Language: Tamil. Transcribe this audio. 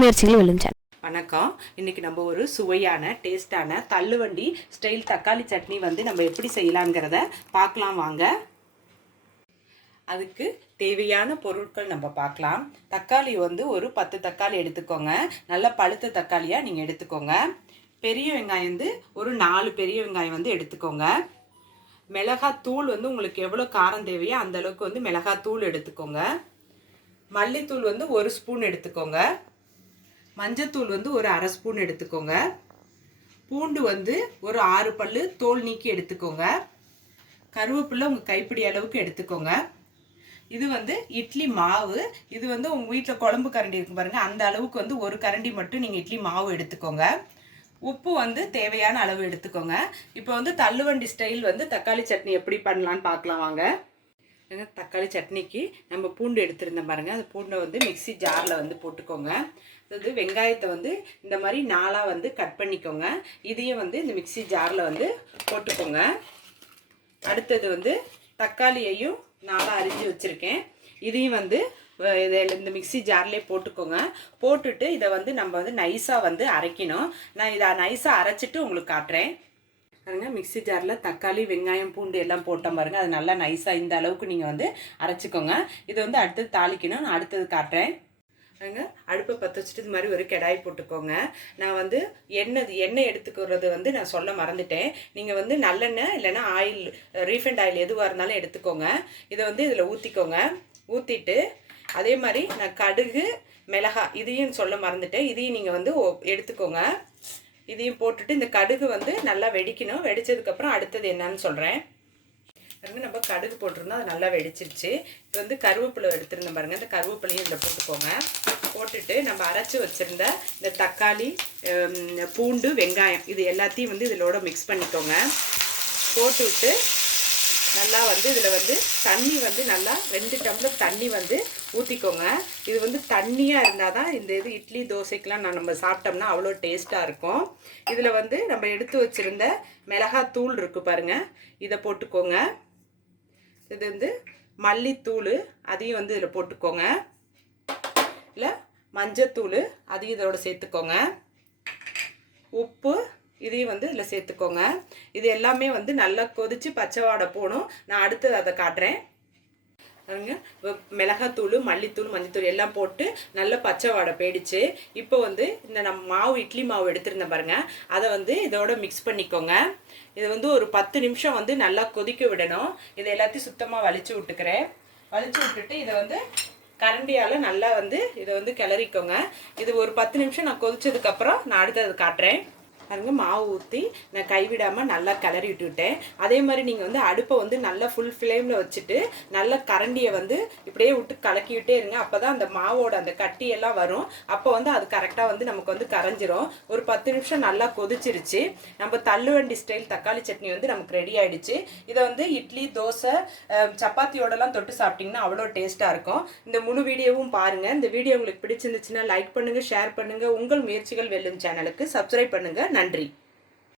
முயற்சிகள் வெல்லும் சேனல். வணக்கம். இன்னைக்கு நம்ம ஒரு சுவையான டேஸ்டான தள்ளுவண்டி ஸ்டைல் தக்காளி சட்னி வந்து நம்ம எப்படி செய்யலாங்கிறத பார்க்கலாம் வாங்க. அதுக்கு தேவையான பொருட்கள் நம்ம பார்க்கலாம். தக்காளி வந்து ஒரு 10 தக்காளி எடுத்துக்கோங்க. நல்ல பழுத்த தக்காளியாக நீங்கள் எடுத்துக்கோங்க. பெரிய வெங்காயம் வந்து ஒரு 4 பெரிய வெங்காயம் வந்து எடுத்துக்கோங்க. மிளகாத்தூள் வந்து உங்களுக்கு எவ்வளோ காரம் தேவையோ அந்த அளவுக்கு வந்து மிளகாத்தூள் எடுத்துக்கோங்க. மல்லித்தூள் வந்து 1 ஸ்பூன் எடுத்துக்கோங்க. மஞ்சத்தூள் வந்து ஒரு 1/2 ஸ்பூன் எடுத்துக்கோங்க. பூண்டு வந்து ஒரு 6 பல்லு தோல் நீக்கி எடுத்துக்கோங்க. கருவேப்பிலை உங்கள் கைப்பிடி அளவுக்கு எடுத்துக்கோங்க. இது வந்து இட்லி மாவு. இது வந்து உங்கள் வீட்டில் குழம்பு கரண்டி இருக்கும் பாருங்கள், அந்த அளவுக்கு வந்து ஒரு கரண்டி மட்டும் நீங்கள் இட்லி மாவு எடுத்துக்கோங்க. உப்பு வந்து தேவையான அளவு எடுத்துக்கோங்க. இப்போ வந்து தள்ளுவண்டி ஸ்டைல் வந்து தக்காளி சட்னி எப்படி பண்ணலான்னு பார்க்கலாம் வாங்க. தக்காளி சட்னிக்கு நம்ம பூண்டு எடுத்துருந்தோம் பாருங்கள், அந்த பூண்டை வந்து மிக்சி ஜாரில் வந்து போட்டுக்கோங்க. அது வெங்காயத்தை வந்து இந்த மாதிரி 4ஆக வந்து கட் பண்ணிக்கோங்க. இதையும் வந்து இந்த மிக்சி ஜாரில் வந்து போட்டுக்கோங்க. அடுத்தது வந்து தக்காளியையும் 4ஆக அரிஞ்சு வச்சுருக்கேன். இதையும் வந்து இந்த மிக்சி ஜார்லேயே போட்டுக்கோங்க. போட்டுட்டு இதை வந்து நம்ம வந்து நைஸாக வந்து அரைக்கணும். நான் இதை நைஸாக அரைச்சிட்டு உங்களுக்கு காட்டுறேன் பாருங்க. மிக்சி ஜாரில் தக்காளி வெங்காயம் பூண்டு எல்லாம் போட்டோம் பாருங்கள், அது நல்லா நைஸாக இந்த அளவுக்கு நீங்கள் வந்து அரைச்சிக்கோங்க. இதை வந்து அடுத்தது தாளிக்கணும். நான் அடுத்தது காட்டுறேன் பாருங்க. அடுப்பை பற்ற வச்சுட்டு இது மாதிரி ஒரு கடாய் போட்டுக்கோங்க. நான் வந்து எண்ணெய் எடுத்துக்கிறது வந்து நான் சொல்ல மறந்துட்டேன். நீங்கள் வந்து நல்லெண்ணெய் இல்லைன்னா ஆயில், ரீஃபைண்ட் ஆயில் எதுவாக இருந்தாலும் எடுத்துக்கோங்க. இதை வந்து இதில் ஊற்றிக்கோங்க. ஊற்றிட்டு அதே மாதிரி நான் கடுகு மிளகாய் இதையும் சொல்ல மறந்துட்டேன், இதையும் நீங்கள் வந்து எடுத்துக்கோங்க. இதையும் போட்டுட்டு இந்த கடுகு வந்து நல்லா வெடிக்கணும். வெடித்ததுக்கப்புறம் அடுத்தது என்னன்னு சொல்கிறேன் பாருங்க. நம்ம கடுகு போட்டிருந்தோம், அது நல்லா வெடிச்சிருச்சு. இப்போ வந்து கருவேப்பிலை எடுத்துருந்தோம் பாருங்கள், இந்த கருவேப்பிலையும் இதில் போட்டுக்கோங்க. போட்டுட்டு நம்ம அரைச்சி வச்சுருந்த இந்த தக்காளி பூண்டு வெங்காயம் இது எல்லாத்தையும் வந்து இதிலோட மிக்ஸ் பண்ணிக்கோங்க. போட்டுவிட்டு நல்லா வந்து இதில் வந்து தண்ணி வந்து நல்லா 2 டம்ளர் தண்ணி வந்து ஊற்றிக்கோங்க. இது வந்து தண்ணியாக இருந்தால் தான் இந்த இது இட்லி தோசைக்கெலாம் நம்ம சாப்பிட்டோம்னா அவ்வளோ டேஸ்ட்டாக இருக்கும். இதில் வந்து நம்ம எடுத்து வச்சுருந்த மிளகாத்தூள் இருக்குது பாருங்கள், இதை போட்டுக்கோங்க. இது வந்து மல்லித்தூள் அதையும் வந்து இதில் போட்டுக்கோங்க. இல்லை மஞ்சத்தூள் அதையும் இதோட சேர்த்துக்கோங்க. உப்பு இதையும் வந்து இதில் சேர்த்துக்கோங்க. இது எல்லாமே வந்து நல்லா கொதித்து பச்சை வாடை போகணும். நான் அடுத்தது அதை காட்டுறேன் பாருங்க. மிளகாத்தூள் மல்லித்தூள் மஞ்சத்தூள் எல்லாம் போட்டு நல்லா பச்சை வாடை போயிடுச்சு. இப்போ வந்து இந்த நம்ம மாவு இட்லி மாவு எடுத்துருந்தேன் பாருங்கள், அதை வந்து இதோட மிக்ஸ் பண்ணிக்கோங்க. இது வந்து ஒரு 10 நிமிஷம் வந்து நல்லா கொதிக்க விடணும். இதை எல்லாத்தையும் சுத்தமாக வலிச்சு விட்டுக்கிறேன். வலிச்சு விட்டுட்டு இதை வந்து கரண்டியால் நல்லா வந்து இதை வந்து கிளறிக்கோங்க. இது ஒரு 10 நிமிஷம் நான் கொதிச்சதுக்கப்புறம் நான் அடுத்தது காட்டுறேன் பாருங்க. மாவு ஊற்றி நான் கைவிடாமல் நல்லா கிளறி விட்டுவிட்டேன். அதே மாதிரி நீங்கள் வந்து அடுப்பை வந்து நல்லா ஃபுல் ஃப்ளேமில் வச்சுட்டு நல்லா கரண்டியை வந்து இப்படியே விட்டு கலக்கிவிட்டே இருங்க. அப்போ தான் அந்த மாவோட அந்த கட்டியெல்லாம் வரும். அப்போ வந்து அது கரெக்டாக வந்து நமக்கு வந்து கரைஞ்சிரும். ஒரு 10 நிமிஷம் நல்லா கொதிச்சிருச்சு. நம்ம தள்ளுவண்டி ஸ்டைல் தக்காளி சட்னி வந்து நமக்கு ரெடி ஆகிடுச்சு. இதை வந்து இட்லி தோசை சப்பாத்தியோடலாம் தொட்டு சாப்பிட்டிங்கன்னா அவ்வளோ டேஸ்ட்டாக இருக்கும். இந்த முழு வீடியோவும் பாருங்கள். இந்த வீடியோ உங்களுக்கு பிடிச்சிருந்துச்சுன்னா லைக் பண்ணுங்கள், ஷேர் பண்ணுங்கள். உங்கள் முயற்சிகள் வெல்லும் சேனலுக்கு சப்ஸ்கிரைப் பண்ணுங்கள். நன்றி.